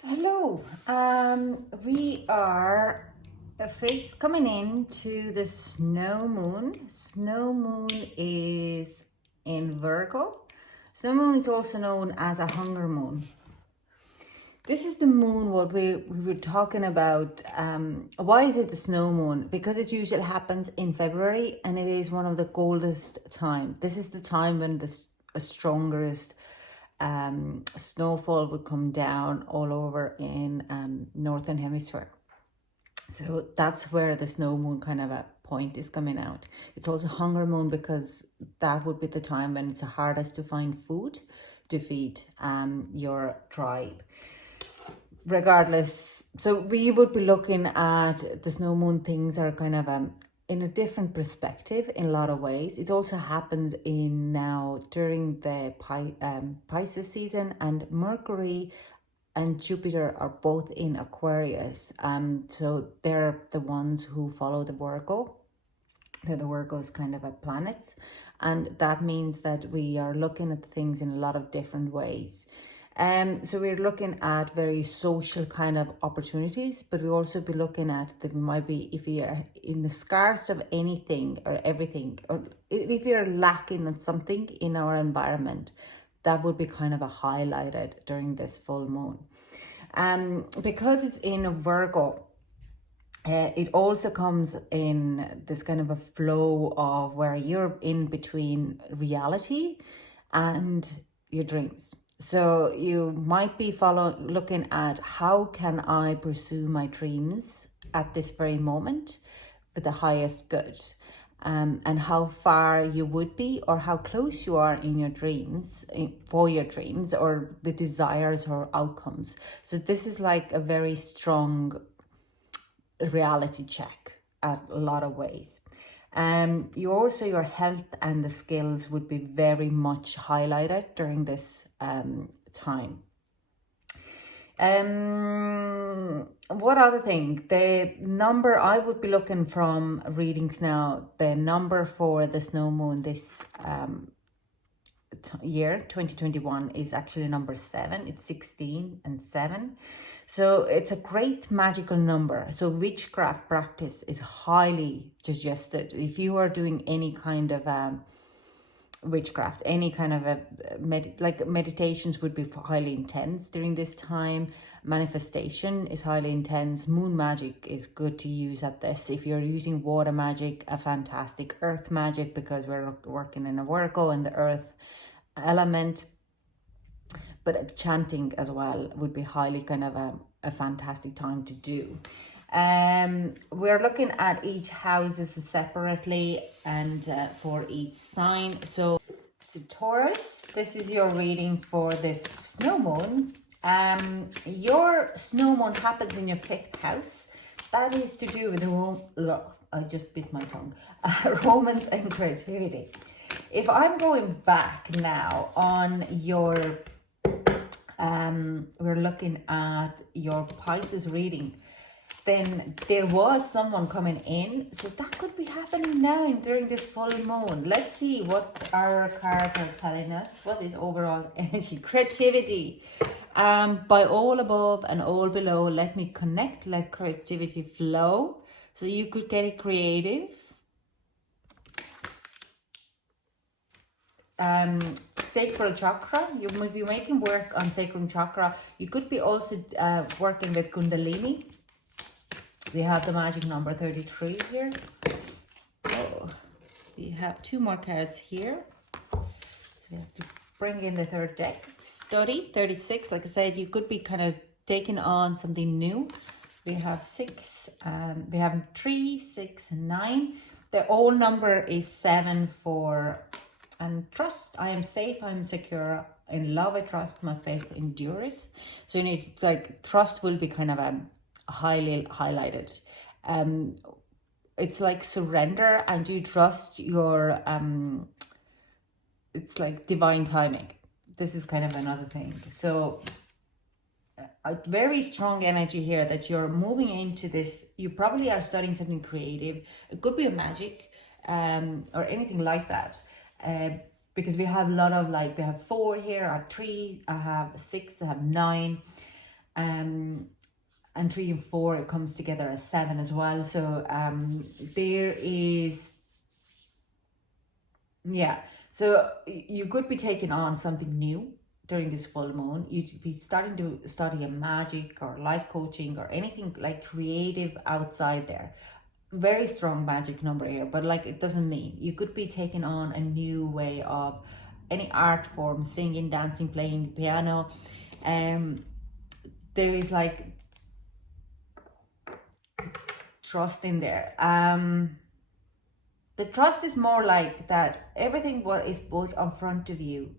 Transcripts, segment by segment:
So hello, we are coming into the snow moon. Snow moon is in Virgo. Snow moon is also known as a hunger moon. This is the moon what we were talking about. Why is it the snow moon? Because it usually happens in February and it is one of the coldest time. This is the time when the strongest snowfall would come down all over in northern hemisphere. So that's where the snow moon kind of a point is coming out. It's also hunger moon because that would be the time when it's the hardest to find food to feed your tribe. Regardless, so we would be looking at the snow moon. Things are kind of in a different perspective in a lot of ways. It also happens in now during the Pisces season, and Mercury and Jupiter are both in Aquarius. So they're the ones who follow the Virgo. They're the Virgo's kind of a planets, and that means that we are looking at things in a lot of different ways. So we're looking at very social kind of opportunities, but we also be looking at that we might be, if we are in the scarce of anything or everything, or if you're lacking on something in our environment, that would be kind of a highlighted during this full moon. Because it's in a Virgo, it also comes in this kind of a flow of where you're in between reality and your dreams. So you might be looking at how can I pursue my dreams at this very moment for the highest good, and how far you would be or how close you are in your dreams, for your dreams or the desires or outcomes. So this is like a very strong reality check at a lot of ways. Your health and the skills would be very much highlighted during this time. What other thing? The number I would be looking from readings now, the number for the snow moon this year 2021 is actually number 7. It's 16 and 7. So it's a great magical number. So witchcraft practice is highly suggested. If you are doing any kind of witchcraft, any kind of meditations would be highly intense during this time. Manifestation is highly intense. Moon magic is good to use at this. If you're using water magic, a fantastic. Earth magic, because we're working in a Virgo and the earth element. But chanting as well would be highly kind of a fantastic time to do. We're looking at each houses separately and for each sign. So Taurus, this is your reading for this snow moon. Your snow moon happens in your 5th house. That is to do with I just bit my tongue. Romance and creativity. If I'm going back now on your we're looking at your Pisces reading, then there was someone coming in, so that could be happening now during this full moon. Let's see what our cards are telling us. What is overall energy? Creativity. By all above and all below, let me connect, let creativity flow. So you could get creative. Sacral chakra, you might be making work on sacral chakra. You could be also working with Kundalini. We have the magic number 33 here. Oh, we have 2 more cards here. So we have to bring in the 3rd deck. Study 36. Like I said, you could be kind of taking on something new. We have 6, we have 3, 6, and 9. The whole number is 7 for and trust. I am safe, I am secure. In love, I trust, my faith endures. So you need, like, trust will be kind of highly highlighted. It's like surrender, and you trust your it's like divine timing. This is kind of another thing. So a very strong energy here that you're moving into this. You probably are studying something creative. It could be a magic or anything like that. Because we have a lot of, like, we have 4 here, I have 3, I have 6, I have 9. and 3 and 4, it comes together as 7 as well. So there is, yeah, so you could be taking on something new during this full moon. You'd be starting to study a magic or life coaching or anything like creative outside there. Very strong magic number here, but like it doesn't mean you could be taking on a new way of any art form, singing, dancing, playing the piano. There is like trust in there. The trust is more like that everything what is put in front of you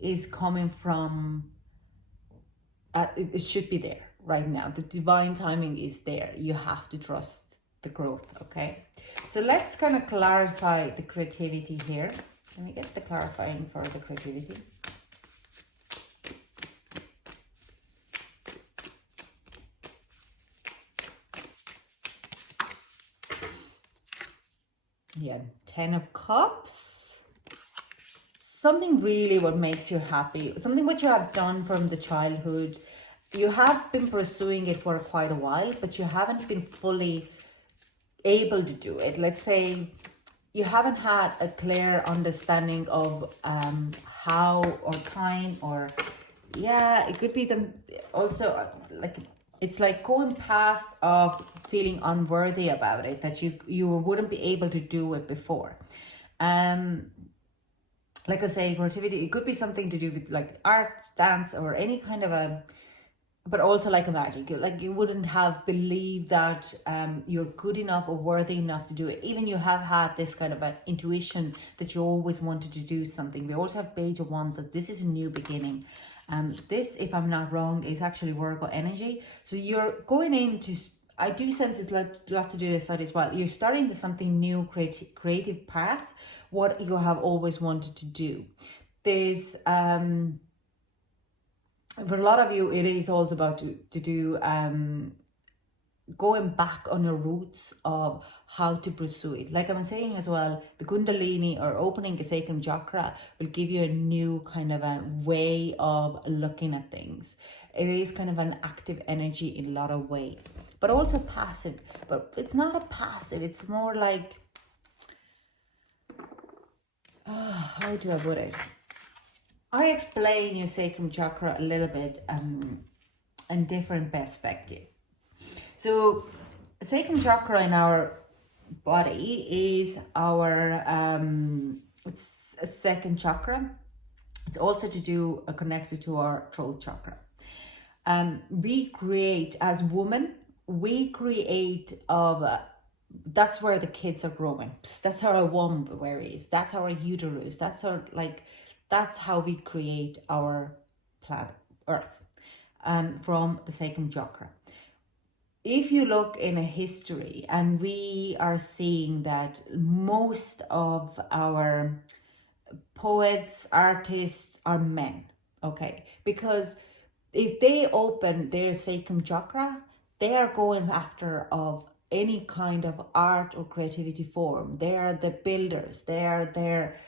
is coming from, it should be there right now. The divine timing is there. You have to trust the growth, okay? So let's kind of clarify the creativity here. Let me get the clarifying for the creativity. Yeah, 10 of Cups. Something really what makes you happy. Something what you have done from the childhood. You have been pursuing it for quite a while, but you haven't been fully able to do it. Let's say you haven't had a clear understanding of how or time, or yeah, it could be them also like it's like going past of feeling unworthy about it, that you wouldn't be able to do it before. Like I say, creativity, it could be something to do with like art, dance, or any kind of a, but also like a magic. Like you wouldn't have believed that you're good enough or worthy enough to do it. Even you have had this kind of an intuition that you always wanted to do something. We also have Page of Wands, that this is a new beginning. This, if I'm not wrong, is actually Virgo energy. So you're going into, I do sense it's a lot to do this side as well. You're starting to something new, creative path, what you have always wanted to do. There's for a lot of you, it is also about to do going back on your roots of how to pursue it. Like I'm saying as well, the Kundalini or opening the sacral chakra will give you a new kind of a way of looking at things. It is kind of an active energy in a lot of ways, but also passive. But it's not a passive, it's more like, how do I put it? I explain your sacral chakra a little bit in different perspective. So sacral chakra in our body is our it's a second chakra. It's also to do connected to our throat chakra. We create as women. We create of. That's where the kids are growing. That's our womb where it is. That's our uterus. That's our like. That's how we create our planet Earth, from the sacral chakra. If you look in a history, and we are seeing that most of our poets, artists are men, okay? Because if they open their sacral chakra, they are going after of any kind of art or creativity form. They are the builders, they are their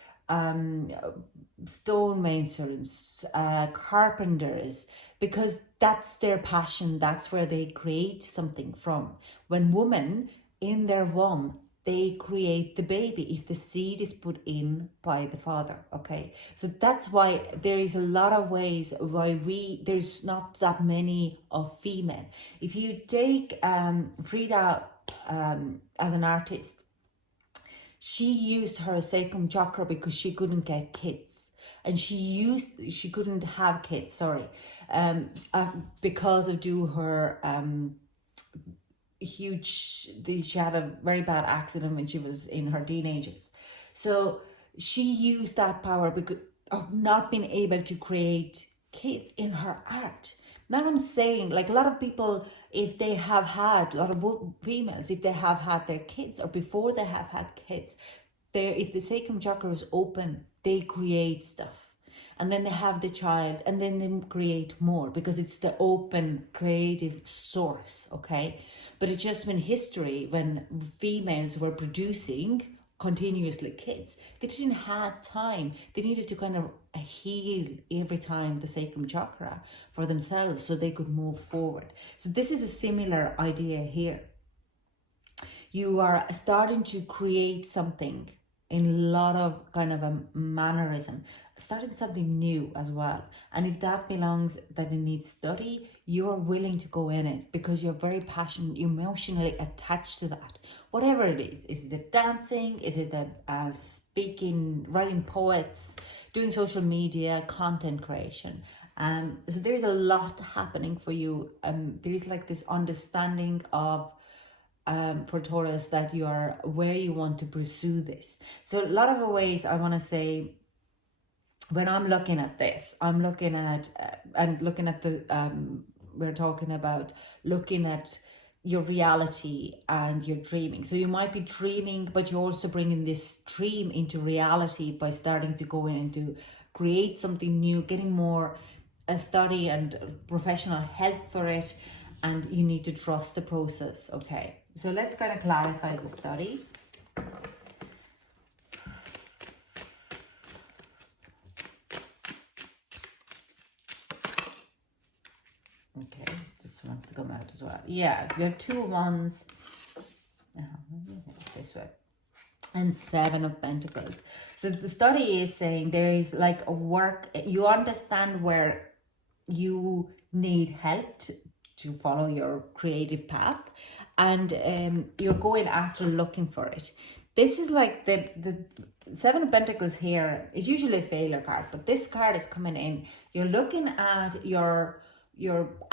stonemasons, carpenters, because that's their passion. That's where they create something from. When women in their womb, they create the baby if the seed is put in by the father, okay? So that's why there is a lot of ways why there's not that many of female. If you take Frida as an artist, she used her sacral chakra because she couldn't get kids, and she couldn't have kids, sorry, because of her she had a very bad accident when she was in her teenagers. So she used that power because of not being able to create kids in her art. Now I'm saying, like, a lot of people, if they have had, a lot of females, if they have had their kids, or before they have had kids, if the sacral chakra is open, they create stuff. And then they have the child, and then they create more, because it's the open creative source, okay? But it's just when history, when females were producing continuously kids. They didn't have time. They needed to kind of heal every time the sacrum chakra for themselves so they could move forward. So this is a similar idea here. You are starting to create something in a lot of kind of a mannerism, starting something new as well. And if that belongs that it needs study, you're willing to go in it because you're very passionate, emotionally attached to that. Whatever it is it the dancing? Is it the speaking, writing poets, doing social media, content creation? So there's a lot happening for you. There's like this understanding of for Taurus that you are where you want to pursue this. So a lot of the ways I want to say, when I'm looking at this, I'm looking at and looking at the we're talking about looking at your reality and your dreaming. So you might be dreaming, but you're also bringing this dream into reality by starting to go in and to create something new, getting more study and professional help for it, and you need to trust the process. Okay, so let's kind of clarify the study. Okay, this wants to come out as well. Yeah, we have 2 wands. This way. And 7 of Pentacles. So the study is saying there is like a work, you understand where you need help to follow your creative path, and you're going after looking for it. This is like the 7 of Pentacles here is usually a failure card, but this card is coming in. You're looking at your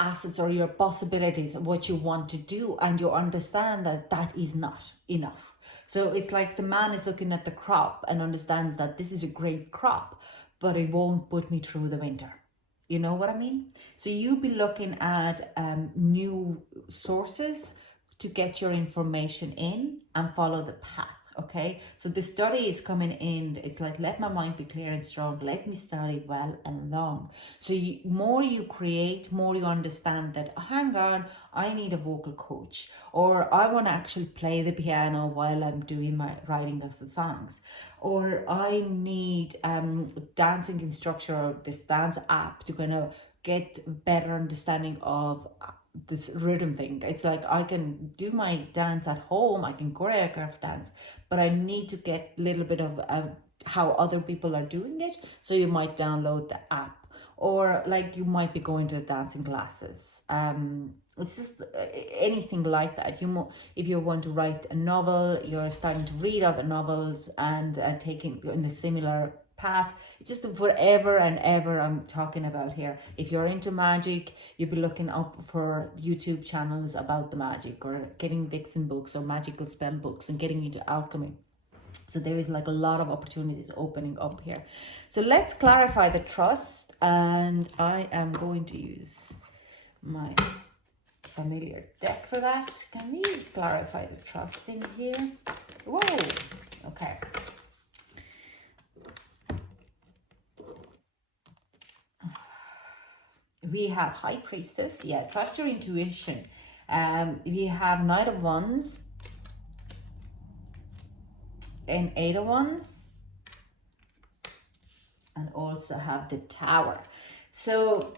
assets or your possibilities of what you want to do, and you understand that that is not enough. So it's like the man is looking at the crop and understands that this is a great crop, but it won't put me through the winter. You know what I mean? So you'll be looking at new sources to get your information in and follow the path. Okay, so the study is coming in. It's like, let my mind be clear and strong. Let me study well and long. So more you create, more you understand that, oh, hang on, I need a vocal coach, or I want to actually play the piano while I'm doing my writing of the songs, or I need dancing instructor or this dance app to kind of get better understanding of this rhythm thing. It's like I can do my dance at home, I can choreograph dance, but I need to get a little bit of how other people are doing it. So you might download the app, or like you might be going to dancing classes. It's just anything like that. If you want to write a novel, you're starting to read other novels and taking in the similar path. It's just forever and ever I'm talking about here. If you're into magic, you'll be looking up for YouTube channels about the magic, or getting Vixen books or magical spell books and getting into alchemy. So there is like a lot of opportunities opening up here. So let's clarify the trust, and I am going to use my familiar deck for that. Can we clarify the trust thing here? Whoa, okay. We have High Priestess, yeah, trust your intuition. We have Knight of Wands and 8 of Wands, and also have the Tower. So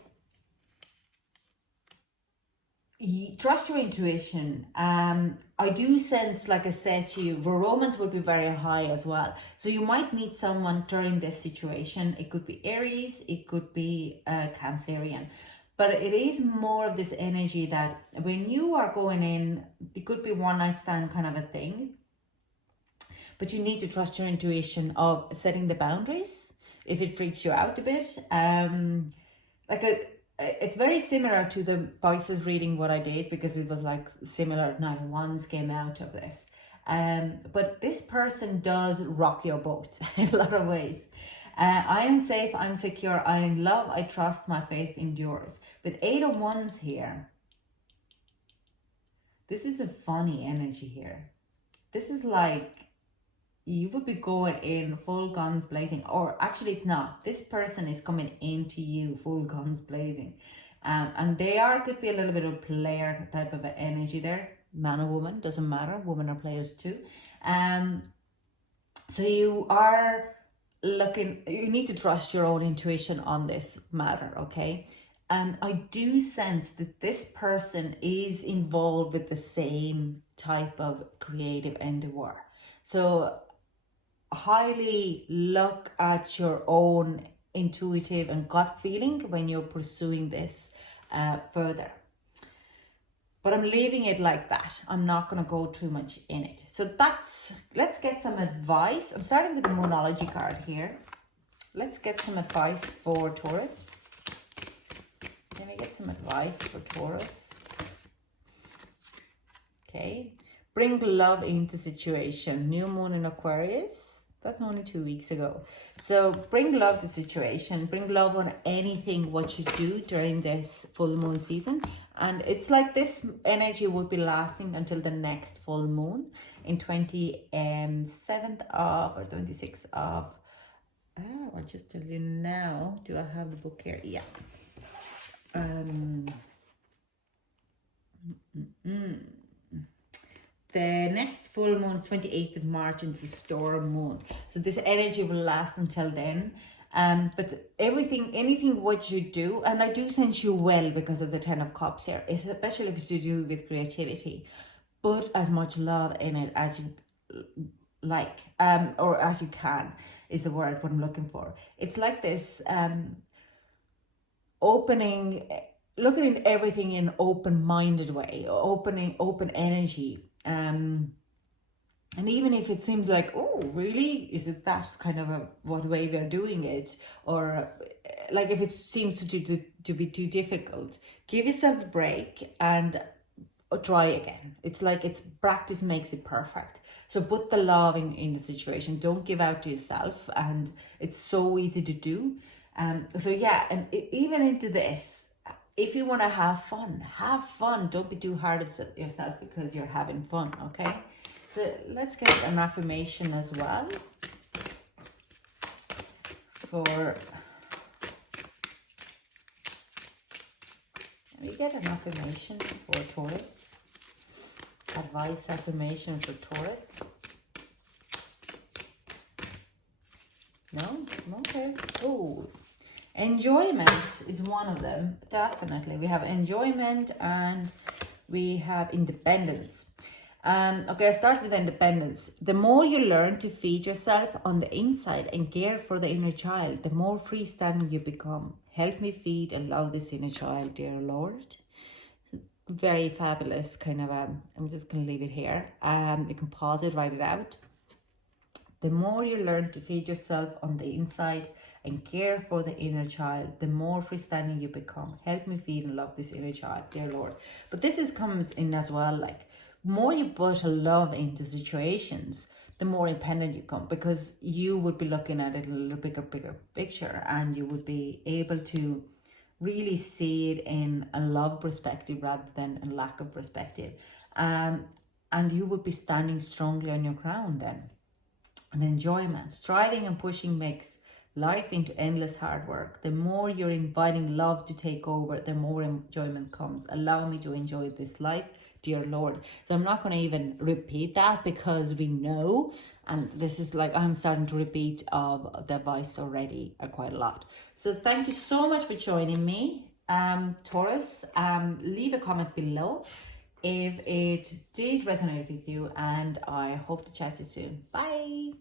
trust your intuition. I do sense, like I said to you, romance would be very high as well. So you might meet someone during this situation. It could be Aries, it could be Cancerian. But it is more of this energy that when you are going in, it could be one night stand kind of a thing. But you need to trust your intuition of setting the boundaries if it freaks you out a bit. It's very similar to the Pisces reading what I did, because it was like similar. 9 of Wands came out of this. But this person does rock your boat in a lot of ways. I am safe, I'm secure, I am in love, I trust, my faith endures. With 8 of Wands here, this is a funny energy here. This is like, you would be going in full guns blazing, or actually it's not. This person is coming into you full guns blazing. And they could be a little bit of player type of energy there. Man or woman, doesn't matter. Women are players too. So you are looking, you need to trust your own intuition on this matter, okay? And I do sense that this person is involved with the same type of creative endeavor. So highly look at your own intuitive and gut feeling when you're pursuing this further. But I'm leaving it like that. I'm not going to go too much in it. So let's get some advice. I'm starting with the Moonology card here. Let's get some advice for Taurus. Let me get some advice for Taurus. Okay. Bring love into situation. New moon in Aquarius. That's only 2 weeks ago. So bring love to situation. Bring love on anything what you do during this full moon season. And it's like this energy would be lasting until the next full moon in 27th of or 26th of. I'll just tell you now. Do I have the book here? Yeah. The next full moon is 28th of March and it's a storm moon. So this energy will last until then. But anything what you do, and I do sense you well because of the 10 of Cups here, especially if it's to do with creativity. Put as much love in it as you like, or as you can is the word what I'm looking for. It's like this looking at everything in open-minded way, open energy. And even if it seems like, oh, really? Is it that kind of what way we're doing it? Or like if it seems to be too difficult, give yourself a break and try again. It's like practice makes it perfect. So put the love in the situation. Don't give out to yourself. And it's so easy to do. So yeah, and even into this, if you want to have fun. Don't be too hard on yourself because you're having fun, okay? So let's get an affirmation as well for... Can we get an affirmation for Taurus? Advice affirmation for Taurus? No? Okay. Oh, enjoyment is one of them, definitely. We have enjoyment and we have independence. Okay, I'll start with independence. The more you learn to feed yourself on the inside and care for the inner child, the more freestanding you become. Help me feed and love this inner child, dear Lord. Very fabulous kind of, I'm just going to leave it here. You can pause it, write it out. The more you learn to feed yourself on the inside and care for the inner child, the more freestanding you become. Help me feed and love this inner child, dear Lord. But this comes in as well, like, more you put a love into situations, the more independent you come, because you would be looking at it a little bigger picture, and you would be able to really see it in a love perspective rather than a lack of perspective. And you would be standing strongly on your ground then. And enjoyment, striving and pushing makes life into endless hard work. The more you're inviting love to take over, the more enjoyment comes. Allow me to enjoy this life, dear Lord. So I'm not going to even repeat that because we know, and this is like I'm starting to repeat of the advice already quite a lot. So thank you so much for joining me, Taurus. Leave a comment below if it did resonate with you, and I hope to chat to you soon. Bye.